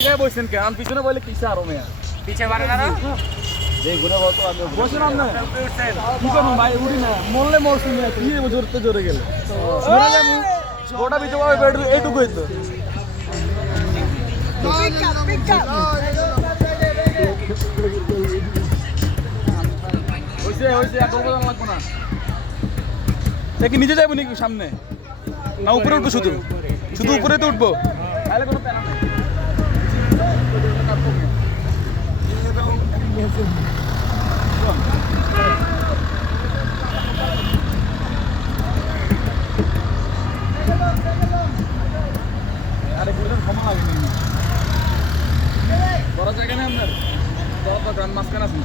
বসছেন কেন? আমি পিছনে বলে কিসে আরো মেয়া পিছে বারে না যে গুনে বলতো আমি বসেন না কি করব ভাই উড়ি না মরলে মরছি না কি জোরতে জোরে গেল মরে যাবো ওটা ভিতরে পাবে বেড এইটুকুই তো হইছে এত বড় লাগবে না দেখি নিচে যাবো নাকি সামনে না উপরে উঠবো শুধু শুধু উপরে তো উঠবো তাহলে কোনো প্যারা নাই আরে পুরো ক্ষমা লাগেনি বড় জায়গা নেই আপনার বড় তো গ্রাম মাঝখানে আছেন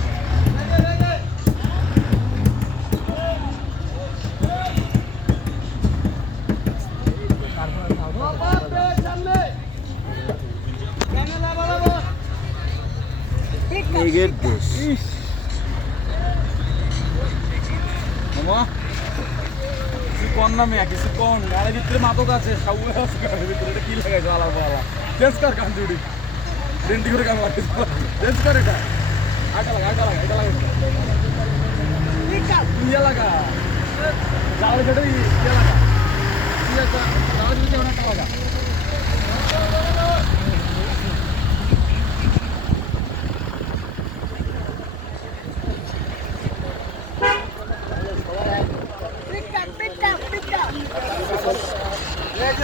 কোন নামে কিছু কোন গাড়ির ভিতরে মাদক আছে গাড়ির ভিতরে এটা কি লাগাইছো আলাদা আলাদা চেঞ্জ কর কান জুড়ি রেন্টি করে কাম লাগছে চেঞ্জ কর এটা এটা লাগা ইয়া লাগা যাওয়ার যেটা ইয়া লাগা ইয়া তো যাওয়ার যেটা অনেকটা লাগা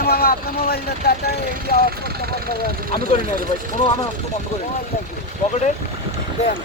মামা আপনার মোবাইলটা টাটা এই আওয়াজ করতে বন্ধ করে আমি করি না রে ভাই কোনো আমার বন্ধ করি পকেটে দেন